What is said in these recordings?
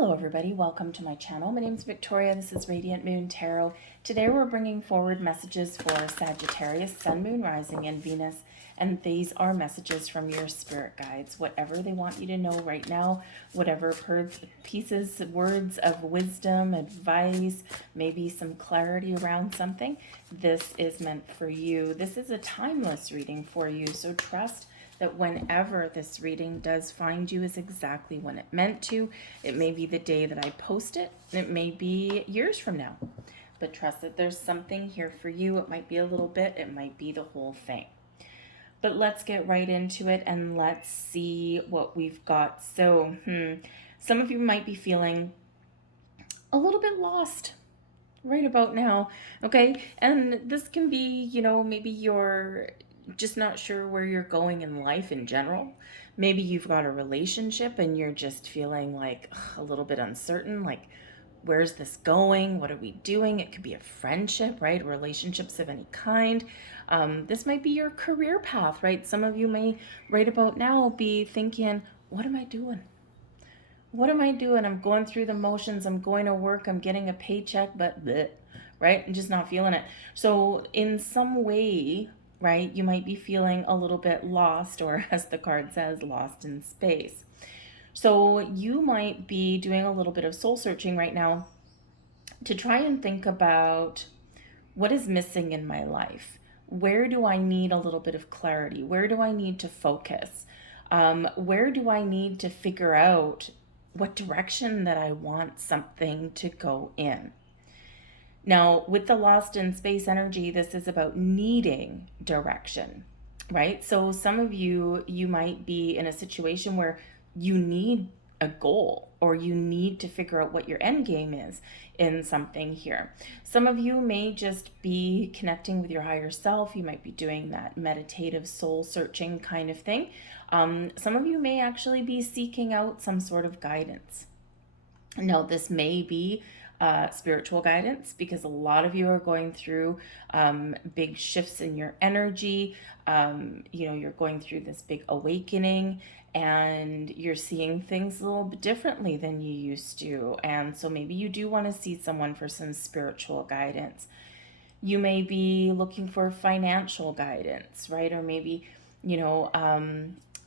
Hello everybody, welcome to my channel. My name is Victoria, this is Radiant Moon Tarot. Today we're bringing forward messages for Sagittarius, Sun, Moon, Rising, and Venus. And these are messages from your spirit guides, whatever they want you to know right now, whatever pieces, words of wisdom, advice, maybe some clarity around something. This is meant for you. This is a timeless reading for you, so trust that whenever this reading does find you is exactly when it meant to. It may be the day that I post it. It may be years from now. But trust that there's something here for you. It might be a little bit. It might be the whole thing. But let's get right into it and let's see what we've got. So, some of you might be feeling a little bit lost right about now, okay? And this can be, maybe you're just not sure where you're going in life in general. Maybe you've got a relationship and you're just feeling like a little bit uncertain, like where's this going? What are we doing? It could be a friendship, right? Relationships of any kind. This might be your career path, right? Some of you may right about now be thinking, what am I doing? What am I doing? I'm going through the motions. I'm going to work. I'm getting a paycheck, but bleh, right? I'm just not feeling it. So in some way, right, you might be feeling a little bit lost, or as the card says, lost in space. So you might be doing a little bit of soul searching right now to try and think about what is missing in my life. Where do I need a little bit of clarity? Where do I need to focus? Where do I need to figure out what direction that I want something to go in? Now, with the lost in space energy, this is about needing direction, right? So some of you might be in a situation where you need a goal or you need to figure out what your end game is in something here. Some of you may just be connecting with your higher self. You might be doing that meditative soul searching kind of thing. Some of you may actually be seeking out some sort of guidance. Now, this may be spiritual guidance because a lot of you are going through big shifts in your energy. You're going through this big awakening and you're seeing things a little bit differently than you used to. And so maybe you do want to see someone for some spiritual guidance. You may be looking for financial guidance, right? Or maybe,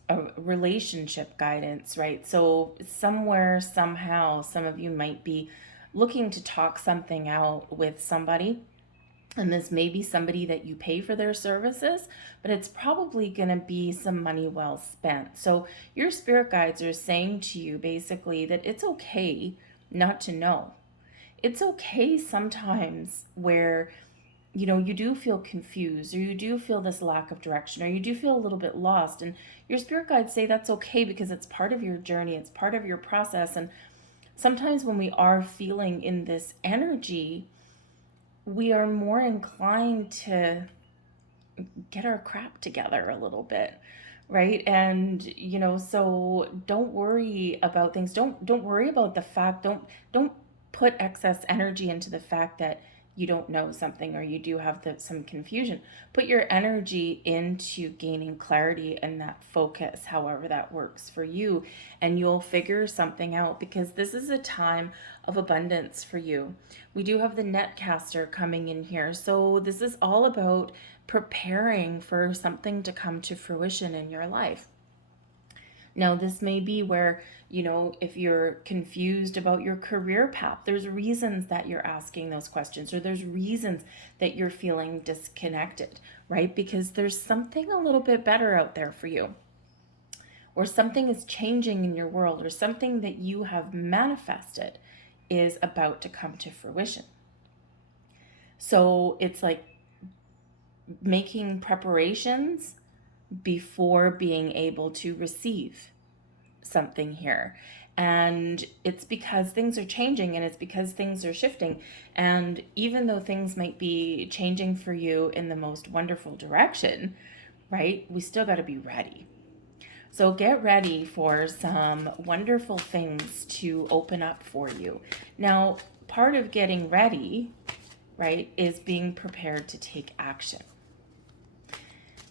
a relationship guidance, right? So somewhere, somehow, some of you might be looking to talk something out with somebody. And this may be somebody that you pay for their services, but it's probably going to be some money well spent. So your spirit guides are saying to you basically that it's okay not to know. It's okay sometimes where you do feel confused, or you do feel this lack of direction, or you do feel a little bit lost. And your spirit guides say that's okay because it's part of your journey, it's part of your process. And sometimes when we are feeling in this energy, we are more inclined to get our crap together a little bit, right? And so don't worry about things. Don't worry about the fact. Don't put excess energy into the fact that you don't know something or you do have some confusion. Put your energy into gaining clarity and that focus, however that works for you, and you'll figure something out, because this is a time of abundance for you. We do have the netcaster coming in here, so this is all about preparing for something to come to fruition in your life. Now, this may be where, if you're confused about your career path, there's reasons that you're asking those questions, or there's reasons that you're feeling disconnected, right? Because there's something a little bit better out there for you, or something is changing in your world, or something that you have manifested is about to come to fruition. So it's like making preparations before being able to receive something here. And it's because things are changing, and it's because things are shifting. And even though things might be changing for you in the most wonderful direction, right, we still got to be ready. So get ready for some wonderful things to open up for you. Now, part of getting ready, right, is being prepared to take action.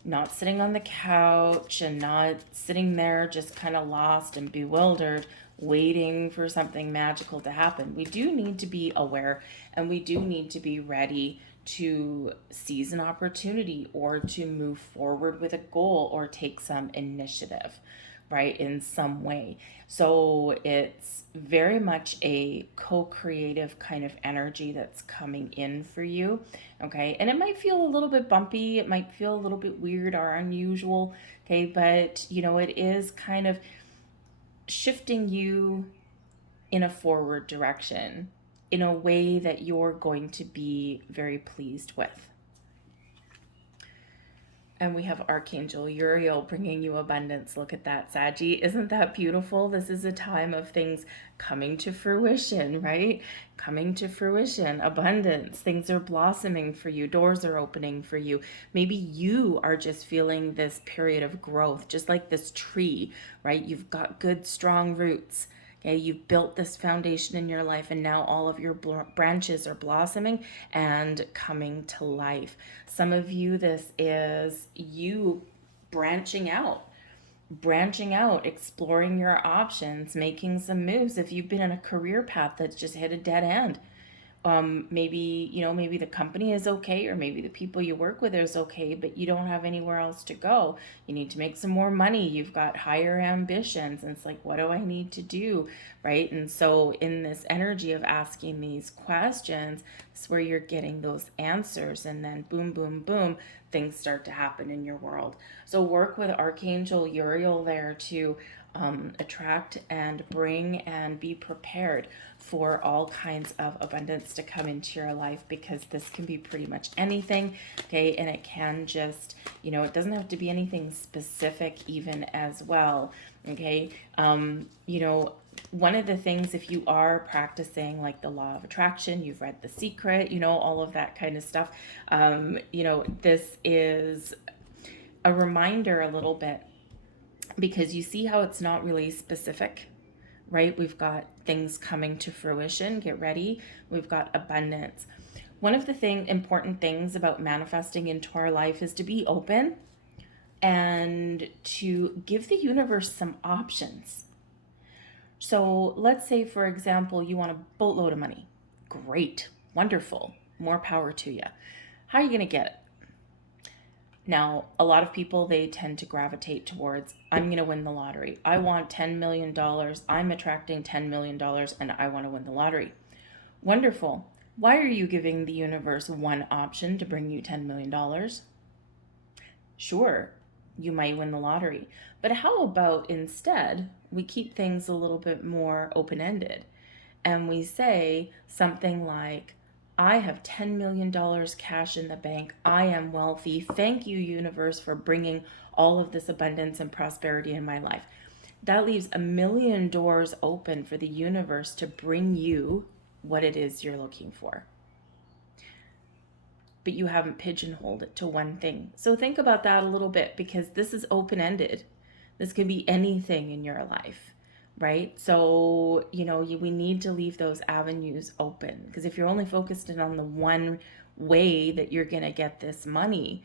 Not sitting on the couch and not sitting there just kind of lost and bewildered. waiting for something magical to happen. We do need to be aware, and we do need to be ready to seize an opportunity or to move forward with a goal or take some initiative, right, in some way. So it's very much a co-creative kind of energy that's coming in for you, okay? And it might feel a little bit bumpy, it might feel a little bit weird or unusual, okay? But, you know, it is kind of shifting you in a forward direction in a way that you're going to be very pleased with. And we have Archangel Uriel bringing you abundance. Look at that, Saggy. Isn't that beautiful? This is a time of things coming to fruition, right? Coming to fruition, abundance. Things are blossoming for you. Doors are opening for you. Maybe you are just feeling this period of growth, just like this tree, right? You've got good, strong roots. Okay, you've built this foundation in your life, and now all of your branches are blossoming and coming to life. Some of you, this is you branching out, exploring your options, making some moves. If you've been in a career path that's just hit a dead end, maybe, you know, maybe the company is okay, or maybe the people you work with is okay, but you don't have anywhere else to go. You need to make some more money. You've got higher ambitions. And it's like, what do I need to do? Right. And so in this energy of asking these questions, it's where you're getting those answers. And then boom, boom, boom, things start to happen in your world. So work with Archangel Uriel there to attract and bring and be prepared for all kinds of abundance to come into your life, because this can be pretty much anything, okay? And it can just, you know, it doesn't have to be anything specific even as well, okay? You know, one of the things, if you are practicing like the law of attraction, you've read The Secret, you know, all of that kind of stuff, you know, this is a reminder a little bit, because you see how it's not really specific, right? We've got things coming to fruition. Get ready. We've got abundance. One of the important things about manifesting into our life is to be open and to give the universe some options. So let's say, for example, you want a boatload of money. Great, wonderful, more power to you. How are you going to get it? Now, a lot of people, they tend to gravitate towards, I'm going to win the lottery. I want $10 million. I'm attracting $10 million and I want to win the lottery. Wonderful. Why are you giving the universe one option to bring you $10 million? Sure, you might win the lottery. But how about instead we keep things a little bit more open-ended and we say something like, I have $10 million cash in the bank. I am wealthy. Thank you, universe, for bringing all of this abundance and prosperity in my life. That leaves a million doors open for the universe to bring you what it is you're looking for. But you haven't pigeonholed it to one thing. So think about that a little bit, because this is open-ended. This could be anything in your life. Right? So, you know, we need to leave those avenues open, because if you're only focused in on the one way that you're going to get this money,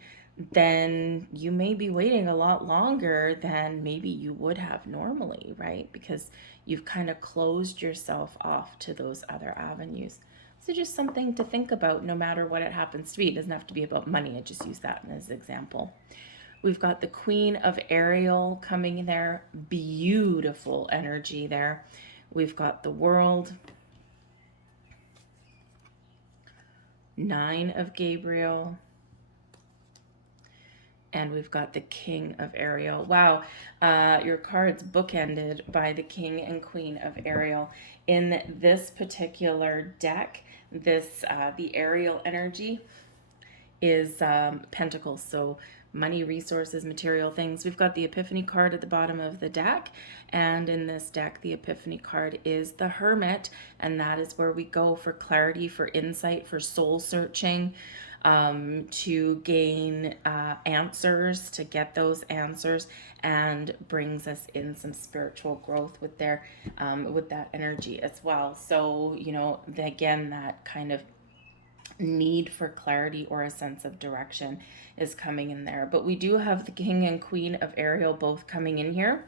then you may be waiting a lot longer than maybe you would have normally, right? Because you've kind of closed yourself off to those other avenues. So just something to think about, no matter what it happens to be. It doesn't have to be about money. I just use that as an example. We've got the Queen of Ariel coming in there. Beautiful energy there. We've got the World. 9 of Gabriel. And we've got the King of Ariel. Wow, your card's bookended by the King and Queen of Ariel. In this particular deck, the Ariel energy is Pentacles, so money, resources, material things. We've got the Epiphany card at the bottom of the deck, and in this deck the Epiphany card is the Hermit, and that is where we go for clarity, for insight, for soul searching, to gain answers, to get those answers, and brings us in some spiritual growth with that energy as well. So, you know, again, that kind of need for clarity or a sense of direction is coming in there. But we do have the King and Queen of Ariel both coming in here,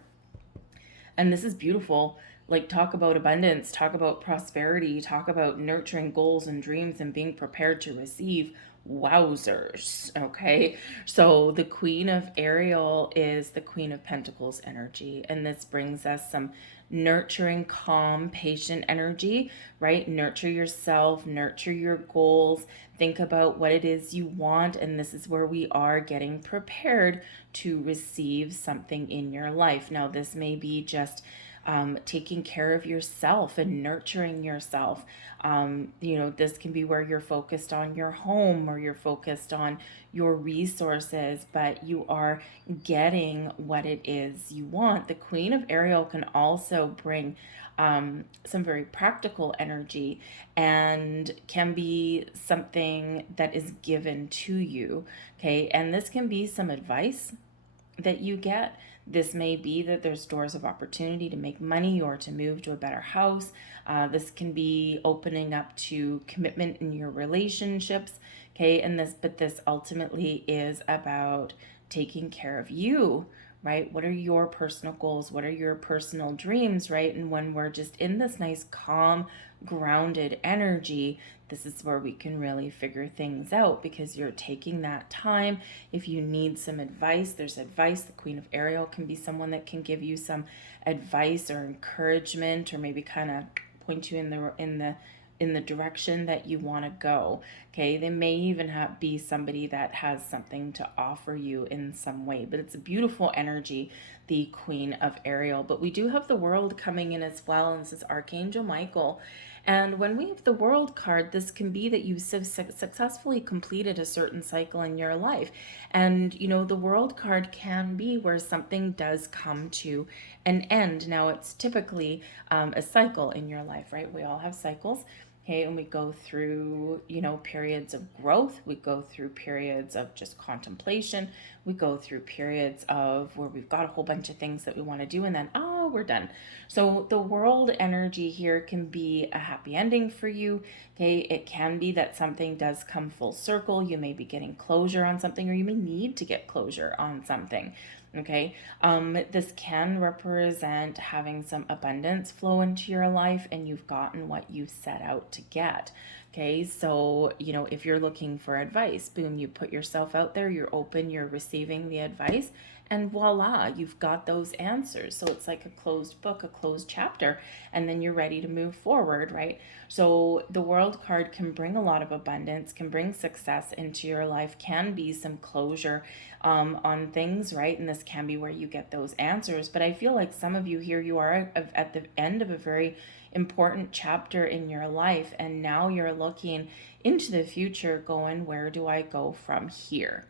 and this is beautiful. Like, talk about abundance, talk about prosperity, talk about nurturing goals and dreams and being prepared to receive. Wowzers. Okay. So the Queen of Ariel is the Queen of Pentacles energy. And this brings us some nurturing, calm, patient energy, right? Nurture yourself, nurture your goals, think about what it is you want. And this is where we are getting prepared to receive something in your life. Now, this may be just taking care of yourself and nurturing yourself. This can be where you're focused on your home or you're focused on your resources, but you are getting what it is you want. The Queen of Ariel can also bring some very practical energy and can be something that is given to you. Okay. And this can be some advice that you get. This may be that there's doors of opportunity to make money or to move to a better house. This can be opening up to commitment in your relationships. Okay. But this ultimately is about taking care of you, right? What are your personal goals? What are your personal dreams, right? And when we're just in this nice, calm, grounded energy, this is where we can really figure things out because you're taking that time. If you need some advice, there's advice. The Queen of Ariel can be someone that can give you some advice or encouragement, or maybe kind of point you in the direction that you want to go. Okay, they may even be somebody that has something to offer you in some way, but it's a beautiful energy, the Queen of Ariel. But we do have the World coming in as well, and this is Archangel Michael. And when we have the World card, this can be that you've successfully completed a certain cycle in your life. And, the World card can be where something does come to an end. Now, it's typically a cycle in your life, right? We all have cycles. Okay, and we go through, periods of growth. We go through periods of just contemplation. We go through periods of where we've got a whole bunch of things that we want to do, and then, we're done. So the World energy here can be a happy ending for you. Okay, it can be that something does come full circle. You may be getting closure on something, or you may need to get closure on something. Okay, this can represent having some abundance flow into your life and you've gotten what you set out to get. Okay, so, if you're looking for advice, boom, you put yourself out there, you're open, you're receiving the advice, and voila, you've got those answers. So it's like a closed book, a closed chapter, and then you're ready to move forward, right? So the World card can bring a lot of abundance, can bring success into your life, can be some closure on things, right? And this can be where you get those answers. But I feel like some of you here, you are at the end of a very important chapter in your life, and now you're looking into the future going, where do I go from here?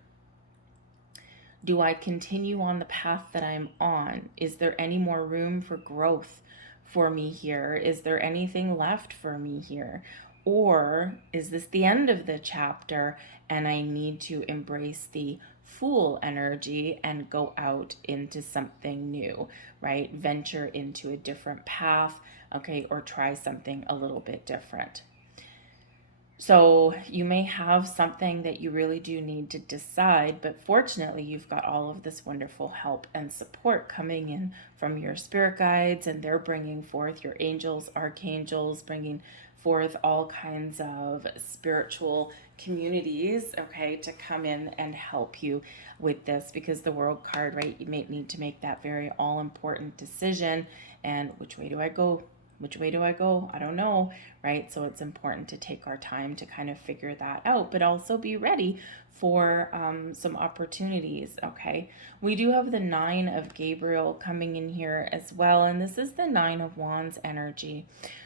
Do I continue on the path that I'm on? Is there any more room for growth for me here? Is there anything left for me here? Or is this the end of the chapter and I need to embrace the Fool energy and go out into something new, right? Venture into a different path, okay, or try something a little bit different. So you may have something that you really do need to decide, but fortunately you've got all of this wonderful help and support coming in from your spirit guides, and they're bringing forth your angels, archangels, bringing forth all kinds of spiritual communities, okay, to come in and help you with this, because the World card, right, you may need to make that very all important decision. And which way do I go? Which way do I go? I don't know, right? So it's important to take our time to kind of figure that out, but also be ready for some opportunities, okay? We do have the 9 of Gabriel coming in here as well, and this is the 9 of Wands energy.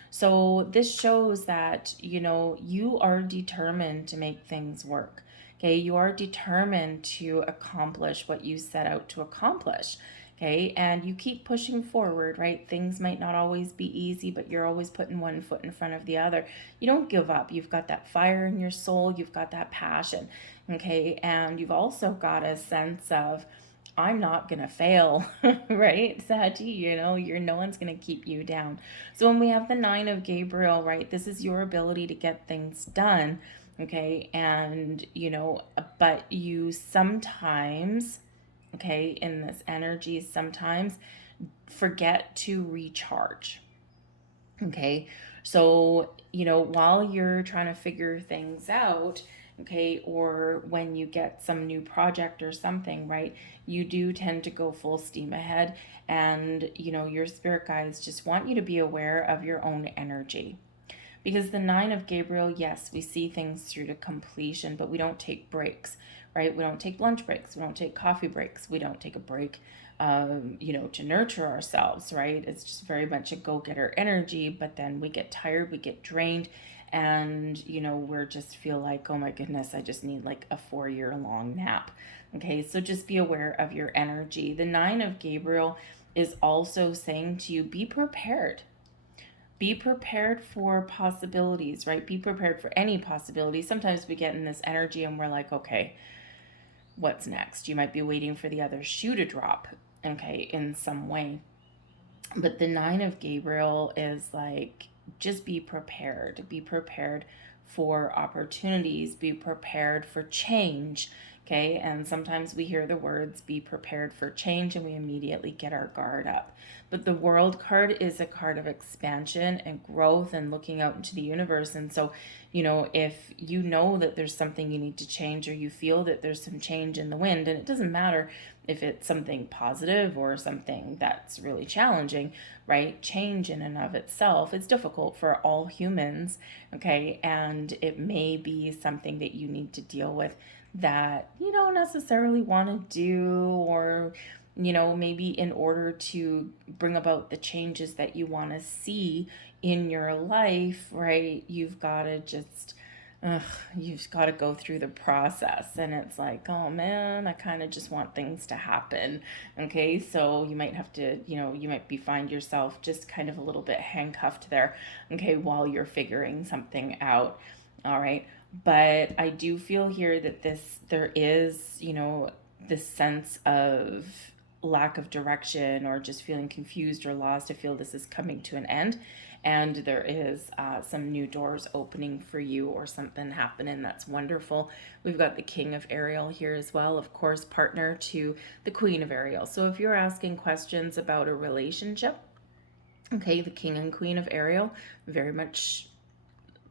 So this shows that, you are determined to make things work, okay? You are determined to accomplish what you set out to accomplish. Okay, and you keep pushing forward, right? Things might not always be easy, but you're always putting one foot in front of the other. You don't give up. You've got that fire in your soul. You've got that passion, okay? And you've also got a sense of, I'm not going to fail, right? Saggy, no one's going to keep you down. So when we have the 9 of Gabriel, right, this is your ability to get things done, okay? And, but you sometimes, okay, in this energy, sometimes forget to recharge, Okay, so, while you're trying to figure things out, okay, or when you get some new project or something, right, you do tend to go full steam ahead. And, your spirit guides just want you to be aware of your own energy. Because the Nine of Gabriel, yes, we see things through to completion, but we don't take breaks, right? We don't take lunch breaks. We don't take coffee breaks. We don't take a break, to nurture ourselves, right? It's just very much a go-getter energy, but then we get tired, we get drained, and, we're just feel like, oh my goodness, I just need like a 4-year long nap. Okay, so just be aware of your energy. The Nine of Gabriel is also saying to you, be prepared. Be prepared for possibilities, right? Be prepared for any possibility. Sometimes we get in this energy and we're like, okay, what's next? You might be waiting for the other shoe to drop, okay, in some way. But the Nine of Gabriel is like, just be prepared. Be prepared for opportunities. Be prepared for change. Okay, and sometimes we hear the words be prepared for change and we immediately get our guard up. But the World card is a card of expansion and growth and looking out into the universe. And so, if you know that there's something you need to change, or you feel that there's some change in the wind, and it doesn't matter if it's something positive or something that's really challenging, right? Change in and of itself is difficult for all humans, okay? And it may be something that you need to deal with that you don't necessarily want to do, or maybe in order to bring about the changes that you want to see in your life, right, you've got to go through the process. And it's like, oh man, I kind of just want things to happen. Okay, so you might have to, you might find yourself just kind of a little bit handcuffed there, okay, while you're figuring something out. All right, but I do feel here that there is, this sense of lack of direction, or just feeling confused or lost. I feel this is coming to an end, and there is some new doors opening for you, or something happening that's wonderful. We've got the King of Ariel here as well, of course, partner to the Queen of Ariel. So if you're asking questions about a relationship, okay, the King and Queen of Ariel, very much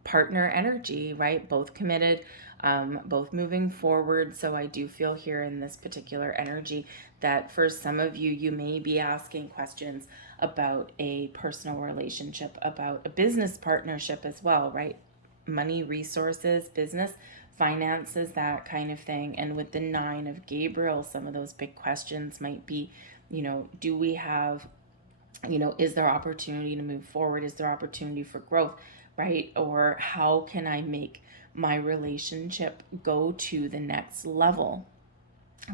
partner energy, right? Both committed, both moving forward. So I do feel here in this particular energy that for some of you, you may be asking questions about a personal relationship, about a business partnership as well, right? Money, resources, business, finances, that kind of thing. And with the Nine of Gabriel, some of those big questions might be, do we have, is there opportunity to move forward? Is there opportunity for growth? Right? Or how can I make my relationship go to the next level?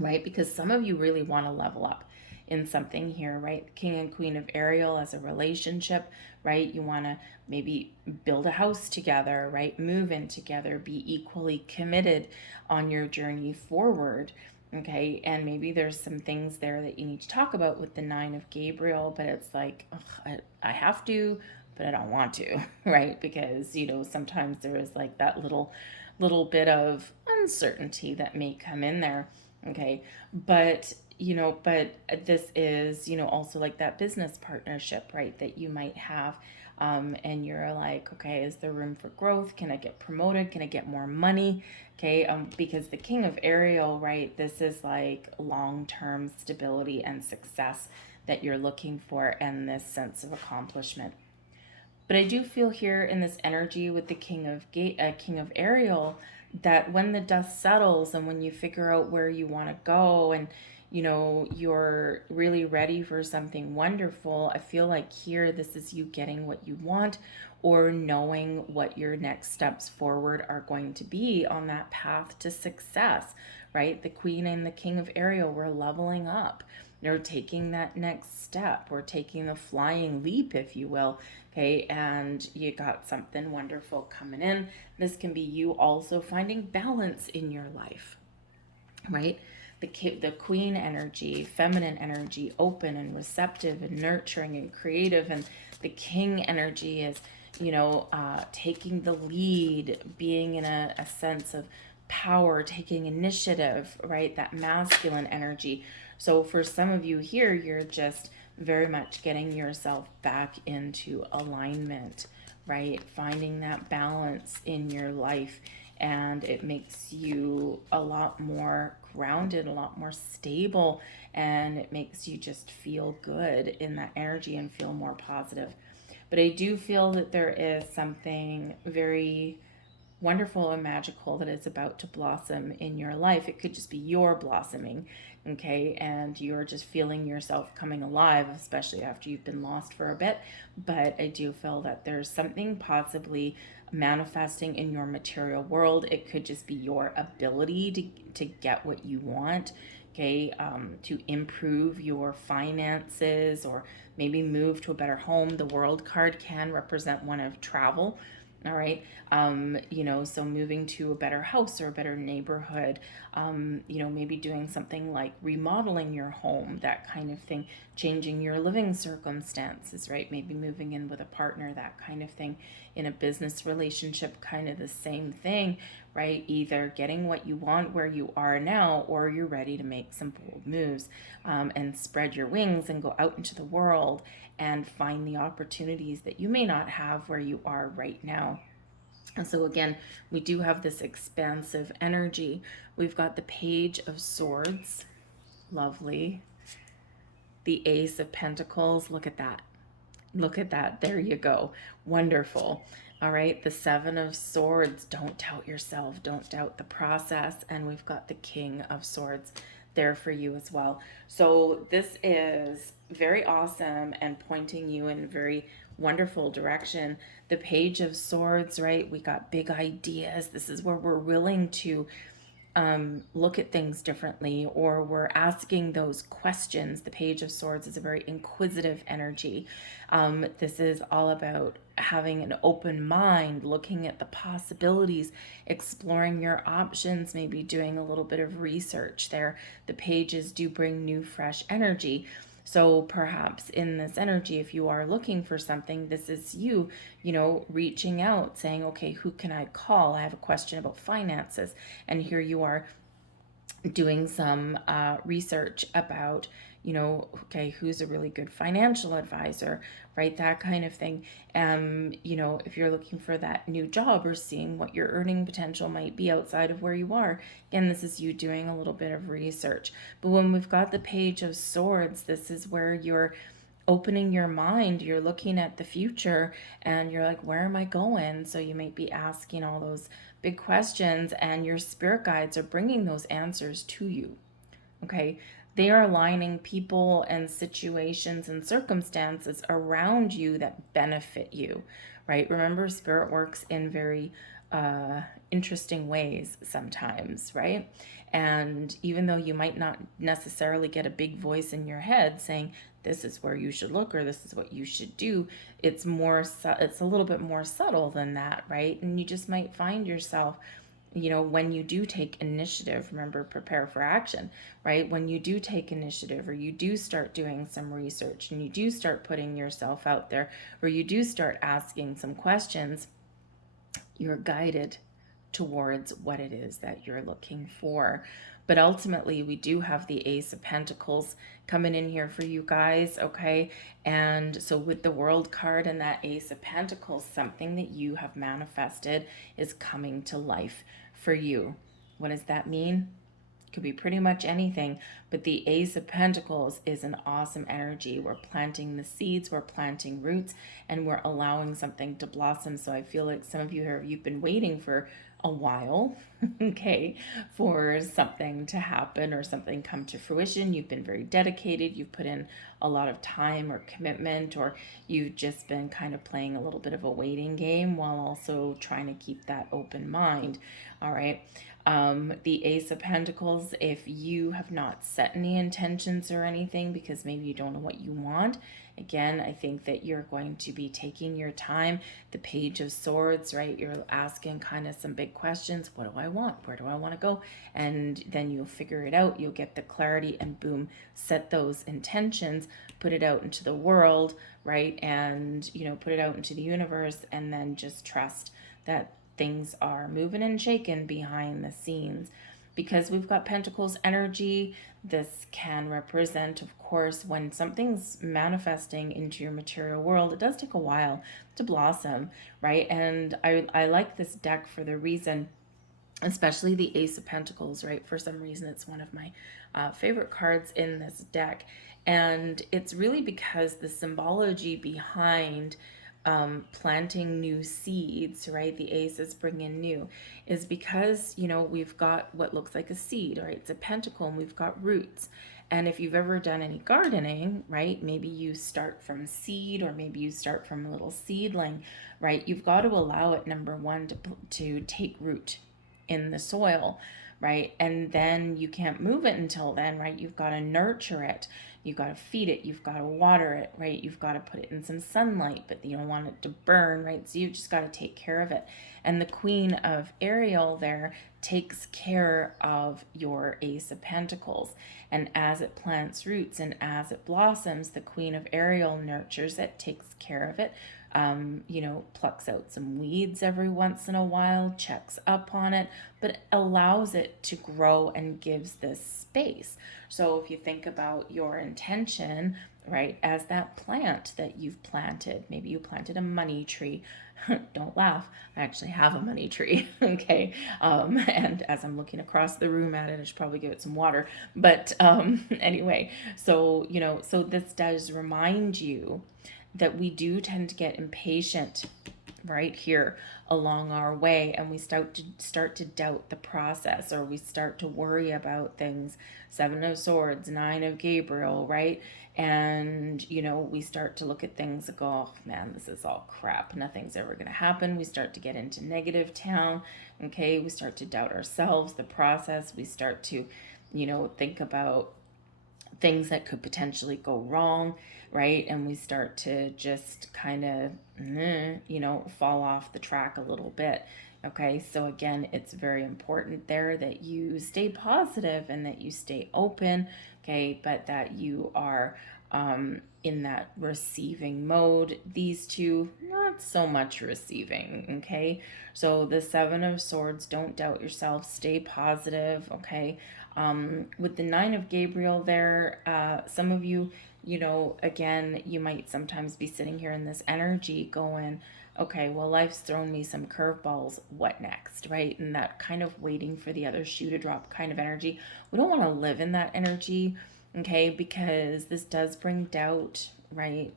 Right? Because some of you really want to level up in something here, right? King and Queen of Ariel as a relationship, right? You want to maybe build a house together, right? Move in together, be equally committed on your journey forward. Okay, and maybe there's some things there that you need to talk about with the Nine of Gabriel, but it's like, I have to, but I don't want to, right? Because, sometimes there is like that little bit of uncertainty that may come in there, okay? But, but this is, also like that business partnership, right, that you might have. And you're like, okay, is there room for growth? Can I get promoted? Can I get more money? Okay, because the King of Ariel, right, this is like long-term stability and success that you're looking for, and this sense of accomplishment. But I do feel here in this energy with the King of Ariel, that when the dust settles and when you figure out where you want to go, and you're really ready for something wonderful, I feel like here this is you getting what you want, or knowing what your next steps forward are going to be on that path to success, right? The Queen and the King of Ariel were leveling up. They're taking that next step. We're taking the flying leap, if you will. Okay, and you got something wonderful coming in. This can be you also finding balance in your life, right? The Queen energy, feminine energy, open and receptive and nurturing and creative. And the King energy is, taking the lead, being in a sense of power, taking initiative, right? That masculine energy. So for some of you here, you're just very much getting yourself back into alignment, right? Finding that balance in your life, and it makes you a lot more grounded, a lot more stable, and it makes you just feel good in that energy and feel more positive. But I do feel that there is something very wonderful and magical that is about to blossom in your life. It could just be your blossoming, okay? And you're just feeling yourself coming alive, especially after you've been lost for a bit. But I do feel that there's something possibly manifesting in your material world. It could just be your ability to get what you want, okay? To improve your finances or maybe move to a better home. The World card can represent one of travel. All right. So moving to a better house or a better neighborhood, maybe doing something like remodeling your home, that kind of thing, changing your living circumstances, right? Maybe moving in with a partner, that kind of thing. In a business relationship, kind of the same thing, right? Either getting what you want where you are now, or you're ready to make some bold moves, and spread your wings and go out into the world and find the opportunities that you may not have where you are right now. And so again, we do have this expansive energy. We've got the Page of Swords, lovely. The Ace of Pentacles, look at that. Look at that. There you go. Wonderful. All right. The Seven of Swords. Don't doubt yourself. Don't doubt the process. And we've got the King of Swords there for you as well. So this is very awesome and pointing you in a very wonderful direction. The Page of Swords, right? We got big ideas. This is where we're willing to look at things differently, or we're asking those questions. The Page of Swords is a very inquisitive energy. This is all about having an open mind, looking at the possibilities, exploring your options, maybe doing a little bit of research there. The pages do bring new, fresh energy. So perhaps in this energy, if you are looking for something, this is you, reaching out, saying, okay, who can I call? I have a question about finances. And here you are doing some research about, okay, who's a really good financial advisor, right? That kind of thing. If you're looking for that new job or seeing what your earning potential might be outside of where you are, again, this is you doing a little bit of research. But when we've got the Page of Swords, this is where you're opening your mind, you're looking at the future, and you're like, where am I going? So you might be asking all those big questions, and your spirit guides are bringing those answers to you. Okay, they are aligning people and situations and circumstances around you that benefit you, right? Remember, spirit works in very interesting ways sometimes, right? And even though you might not necessarily get a big voice in your head saying this is where you should look or this is what you should do, it's a little bit more subtle than that, right? And you just might find yourself, when you do take initiative, remember, prepare for action, right? When you do take initiative, or you do start doing some research, and you do start putting yourself out there, or you do start asking some questions, you're guided towards what it is that you're looking for. But ultimately, we do have the Ace of Pentacles coming in here for you guys, okay? And so with the World card and that Ace of Pentacles, something that you have manifested is coming to life for you. What does that mean? Could be pretty much anything, but the Ace of Pentacles is an awesome energy. We're planting the seeds, we're planting roots, and we're allowing something to blossom. So I feel like some of you here, you've been waiting for a while, okay, for something to happen or something come to fruition. You've been very dedicated. You've put in a lot of time or commitment, or you've just been kind of playing a little bit of a waiting game while also trying to keep that open mind. All right. The Ace of Pentacles, if you have not set any intentions or anything because maybe you don't know what you want, again, I think that you're going to be taking your time. The Page of Swords, right? You're asking kind of some big questions. What do I want? Where do I want to go? And then you'll figure it out. You'll get the clarity and boom, set those intentions, put it out into the world, right? And, put it out into the universe, and then just trust that things are moving and shaking behind the scenes. because we've got Pentacles energy, this can represent, of course, when something's manifesting into your material world, it does take a while to blossom, right? And I like this deck for the reason, especially the Ace of Pentacles, right? For some reason, it's one of my favorite cards in this deck. And it's really because the symbology behind planting new seeds, right? The Ace is bringing new, is because, you know, we've got what looks like a seed, right? It's a pentacle and we've got roots. And if you've ever done any gardening, right, maybe you start from seed or maybe you start from a little seedling, right? You've got to allow it, number one, to take root in the soil, right? And then you can't move it until then, right? You've got to nurture it. You've got to feed it. You've got to water it, right? You've got to put it in some sunlight, but you don't want it to burn, right? So you've just got to take care of it. And the Queen of Ariel there takes care of your Ace of Pentacles. And as it plants roots and as it blossoms, the Queen of Ariel nurtures it, takes care of it, you know, plucks out some weeds every once in a while, checks up on it, but allows it to grow and gives this space. So if you think about your intention, right, as that plant that you've planted, maybe you planted a money tree. Don't laugh. I actually have a money tree. Okay. And as I'm looking across the room at it, I should probably give it some water. But anyway, so, you know, so this does remind you that we do tend to get impatient right here along our way, and we start to doubt the process, or we start to worry about things. Seven of Swords, Nine of Gabriel, right? And you know, we start to look at things and go, oh man, this is all crap, nothing's ever going to happen. We start to get into negative town. Okay, we start to doubt ourselves, the process. We start to, you know, think about things that could potentially go wrong, right? And we start to just kind of, you know, fall off the track a little bit. Okay, so again, it's very important there that you stay positive and that you stay open, okay, but that you are in that receiving mode. These two, not so much receiving, okay? So the Seven of Swords, don't doubt yourself, stay positive, okay? With the Nine of Gabriel there, some of you, you know, again, you might sometimes be sitting here in this energy going, okay, well, life's thrown me some curveballs. What next, right? And that kind of waiting for the other shoe to drop kind of energy. We don't want to live in that energy, okay, because this does bring doubt, right?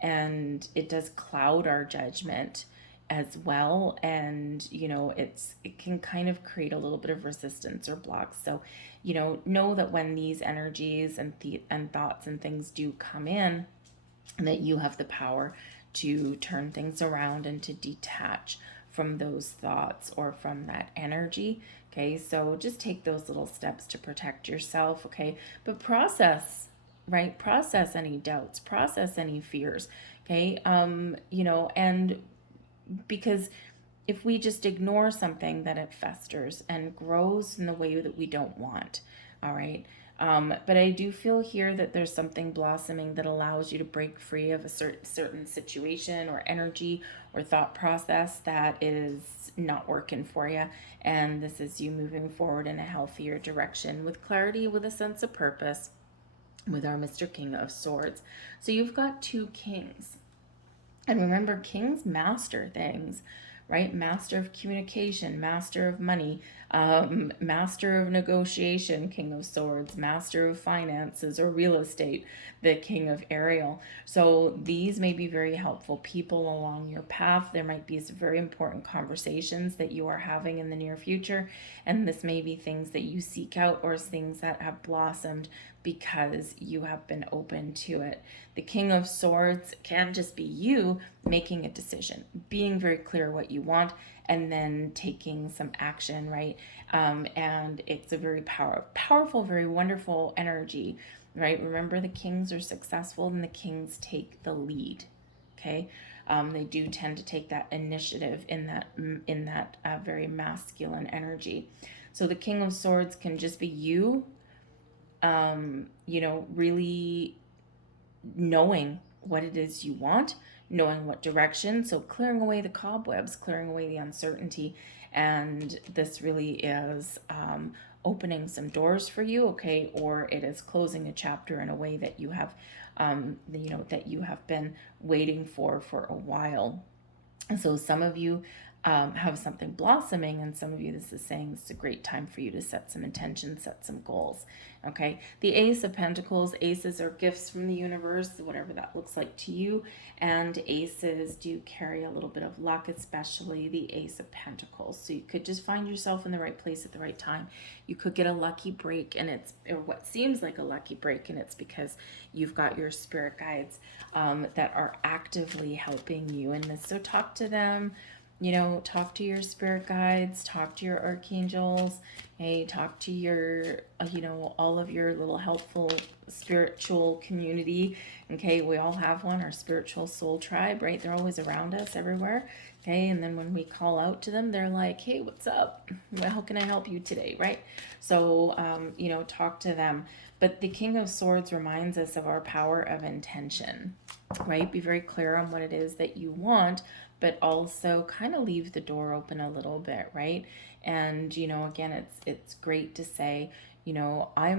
And it does cloud our judgment as well, and you know, it can kind of create a little bit of resistance or blocks. So you know that when these energies and thoughts and things do come in, that you have the power to turn things around and to detach from those thoughts or from that energy. Okay, so just take those little steps to protect yourself. Okay, but process, right? Process any doubts, process any fears. Okay, you know, and because if we just ignore something, then it festers and grows in the way that we don't want. All right. But I do feel here that there's something blossoming that allows you to break free of a certain situation or energy or thought process that is not working for you. And this is you moving forward in a healthier direction with clarity, with a sense of purpose, with our Mr. King of Swords. So you've got two kings. And remember, kings master things, right? Master of communication, master of money, master of negotiation, King of Swords, master of finances or real estate, the King of Ariel. So these may be very helpful people along your path. There might be some very important conversations that you are having in the near future. And this may be things that you seek out or things that have blossomed because you have been open to it. The King of Swords can just be you making a decision, being very clear what you want, and then taking some action, right? And it's a very powerful, very wonderful energy, right? Remember, the kings are successful and the kings take the lead, okay? They do tend to take that initiative in that very masculine energy. So the King of Swords can just be you, you know, really knowing what it is you want, knowing what direction. So clearing away the cobwebs, clearing away the uncertainty. And this really is opening some doors for you, okay, or it is closing a chapter in a way that you have, that you have been waiting for a while. And so some of you have something blossoming, and some of you, this is saying it's a great time for you to set some intentions, set some goals. Okay, the Ace of Pentacles, aces are gifts from the universe, whatever that looks like to you. And aces do carry a little bit of luck, especially the Ace of Pentacles. So you could just find yourself in the right place at the right time. You could get a lucky break, and it's, or what seems like a lucky break, and it's because you've got your spirit guides that are actively helping you in this. So talk to them. Talk to your spirit guides, talk to your archangels, hey, talk to your, all of your little helpful spiritual community. Okay, we all have one, our spiritual soul tribe, right? They're always around us everywhere. Okay, and then when we call out to them, they're like, hey, what's up? Well, how can I help you today, right? So, talk to them. But the King of Swords reminds us of our power of intention, right? Be very clear on what it is that you want, but also kind of leave the door open a little bit, right? And, again, it's great to say, I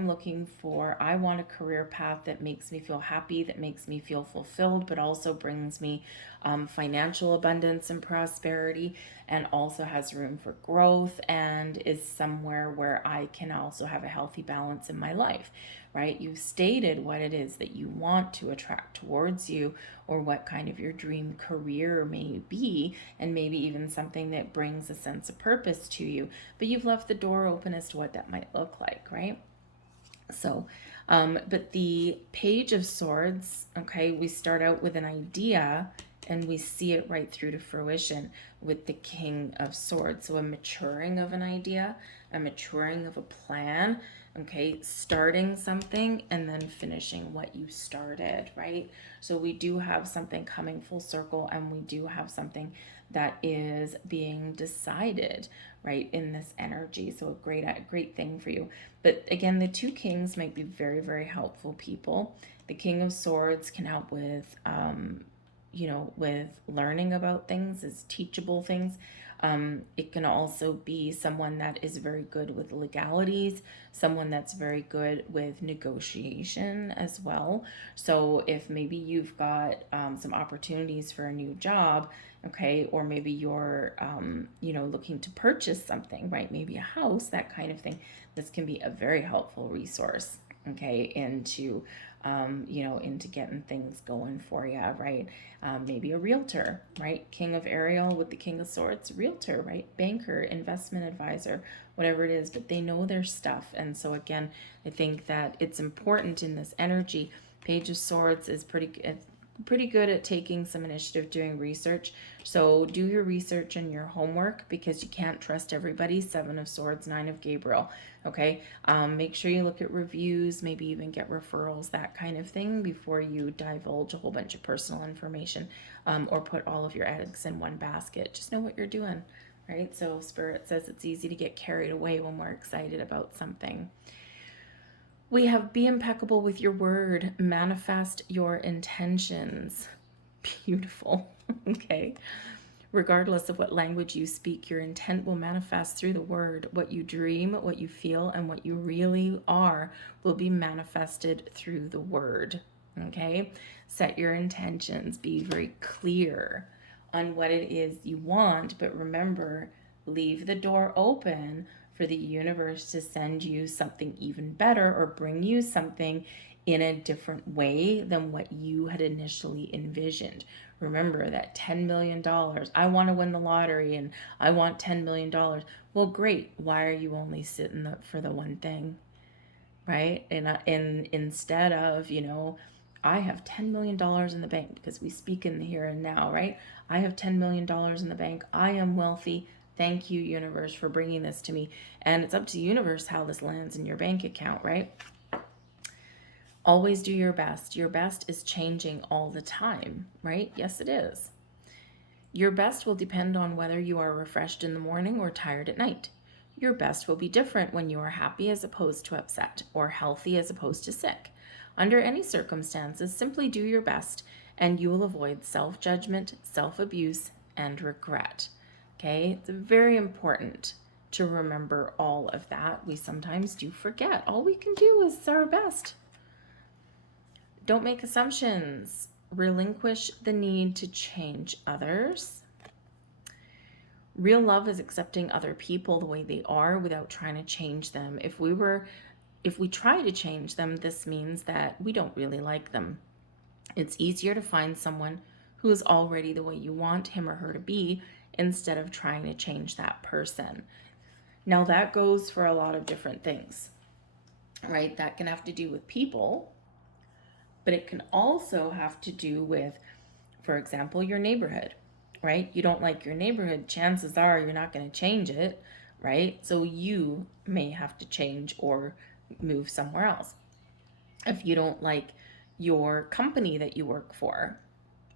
want a career path that makes me feel happy, that makes me feel fulfilled, but also brings me financial abundance and prosperity, and also has room for growth, and is somewhere where I can also have a healthy balance in my life, right? You've stated what it is that you want to attract towards you, or what kind of your dream career may be, and maybe even something that brings a sense of purpose to you, but you've left the door open as to what that might look like, right? So, but the Page of Swords, okay, we start out with an idea and we see it right through to fruition with the King of Swords. So a maturing of an idea, a maturing of a plan, okay, starting something and then finishing what you started, right? So we do have something coming full circle, and we do have something that is being decided, right, in this energy. So a great thing for you. But again, the two kings might be very, very helpful people. The King of Swords can help with, with learning about things, as teachable things. It can also be someone that is very good with legalities, someone that's very good with negotiation as well. So if maybe you've got some opportunities for a new job, okay, or maybe you're, looking to purchase something, right? Maybe a house, that kind of thing. This can be a very helpful resource, okay, into getting things going for you, right? Maybe a realtor, right? King of Ariel with the King of Swords, realtor, right? Banker, investment advisor, whatever it is, but they know their stuff. And so again, I think that it's important in this energy. Page of Swords is pretty good at taking some initiative, doing research. So do your research and your homework, because you can't trust everybody. Seven of Swords, Nine of Gabriel. Okay, make sure you look at reviews, maybe even get referrals, that kind of thing, before you divulge a whole bunch of personal information, or put all of your eggs in one basket. Just know what you're doing, right? So Spirit says it's easy to get carried away when we're excited about something. We have be impeccable with your word, manifest your intentions. Beautiful. Okay. Regardless of what language you speak, your intent will manifest through the word. What you dream, what you feel, and what you really are will be manifested through the word. Okay? Set your intentions. Be very clear on what it is you want, but remember, leave the door open for the universe to send you something even better, or bring you something in a different way than what you had initially envisioned. Remember that $10 million. I want to win the lottery and I want $10 million. Well, great. Why are you only sitting for the one thing, right? And instead of, I have $10 million in the bank, because we speak in the here and now, right? I have $10 million in the bank. I am wealthy. Thank you, universe, for bringing this to me. And it's up to the universe how this lands in your bank account, right? Always do your best. Your best is changing all the time, right? Yes, it is. Your best will depend on whether you are refreshed in the morning or tired at night. Your best will be different when you are happy as opposed to upset, or healthy as opposed to sick. Under any circumstances, simply do your best, and you will avoid self-judgment, self-abuse, and regret. Okay? It's very important to remember all of that. We sometimes do forget. All we can do is our best. Don't make assumptions. Relinquish the need to change others. Real love is accepting other people the way they are without trying to change them. If we try to change them, this means that we don't really like them. It's easier to find someone who is already the way you want him or her to be instead of trying to change that person. Now that goes for a lot of different things, right? That can have to do with people, but it can also have to do with, for example, your neighborhood, right? You don't like your neighborhood, chances are you're not going to change it, right? So you may have to change or move somewhere else. If you don't like your company that you work for,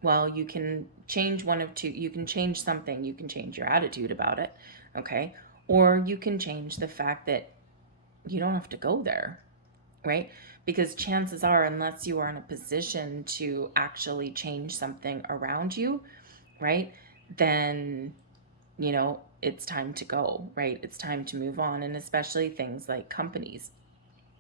well, you can change one of two. You can change something. You can change your attitude about it, okay? Or you can change the fact that you don't have to go there, right? Because chances are, unless you are in a position to actually change something around you, right, then, it's time to go, right? It's time to move on. And especially things like companies.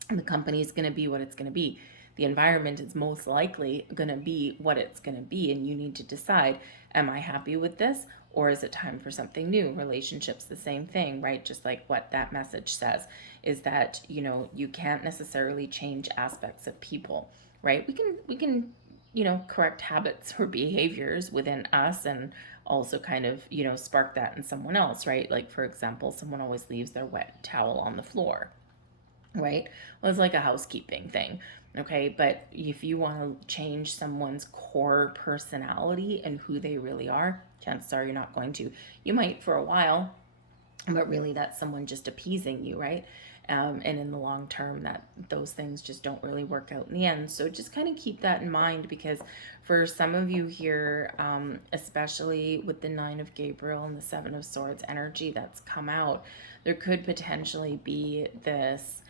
The company is going to be what it's going to be. The environment is most likely going to be what it's going to be. And you need to decide, am I happy with this? Or is it time for something new? Relationships, the same thing, right? Just like what that message says is that, you can't necessarily change aspects of people, right? We can, correct habits or behaviors within us and also kind of, spark that in someone else, right? Like, for example, someone always leaves their wet towel on the floor, right? Well, it's like a housekeeping thing, okay? But if you want to change someone's core personality and who they really are, chances are you're not going to. You might for a while, but really that's someone just appeasing you, right? And in the long term, that those things just don't really work out in the end. So just kind of keep that in mind, because for some of you here, especially with the Nine of Gabriel and the Seven of Swords energy that's come out, there could potentially be this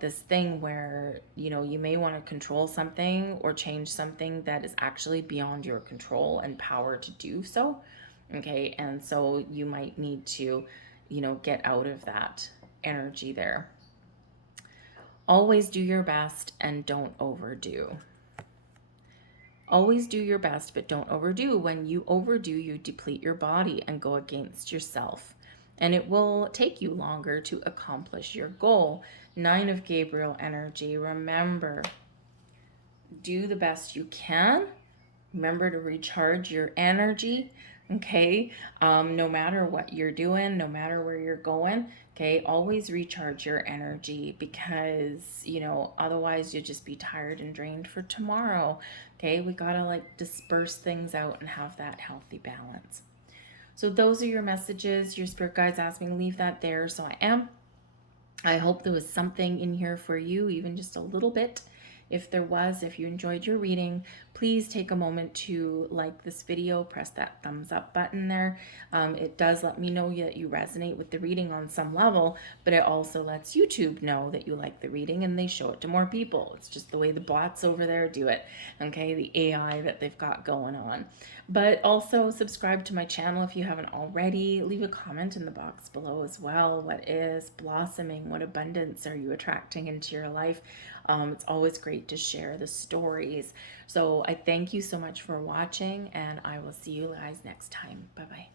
this thing where, you may want to control something or change something that is actually beyond your control and power to do so. Okay. And so you might need to, get out of that energy there. Always do your best and don't overdo. Always do your best, but don't overdo. When you overdo, you deplete your body and go against yourself. And it will take you longer to accomplish your goal. Nine of Gabriel energy. Remember, do the best you can. Remember to recharge your energy, okay? No matter what you're doing, no matter where you're going, okay? Always recharge your energy, because, otherwise you'll just be tired and drained for tomorrow, okay? We gotta disperse things out and have that healthy balance. So those are your messages. Your spirit guides asked me to leave that there, so I am. I hope there was something in here for you, even just a little bit. If there was, if you enjoyed your reading, please take a moment to like this video, press that thumbs up button there. It does let me know that you resonate with the reading on some level, but it also lets YouTube know that you like the reading and they show it to more people. It's just the way the bots over there do it, okay? The AI that they've got going on. But also subscribe to my channel if you haven't already. Leave a comment in the box below as well. What is blossoming? What abundance are you attracting into your life? It's always great to share the stories. So I thank you so much for watching, and I will see you guys next time. Bye-bye.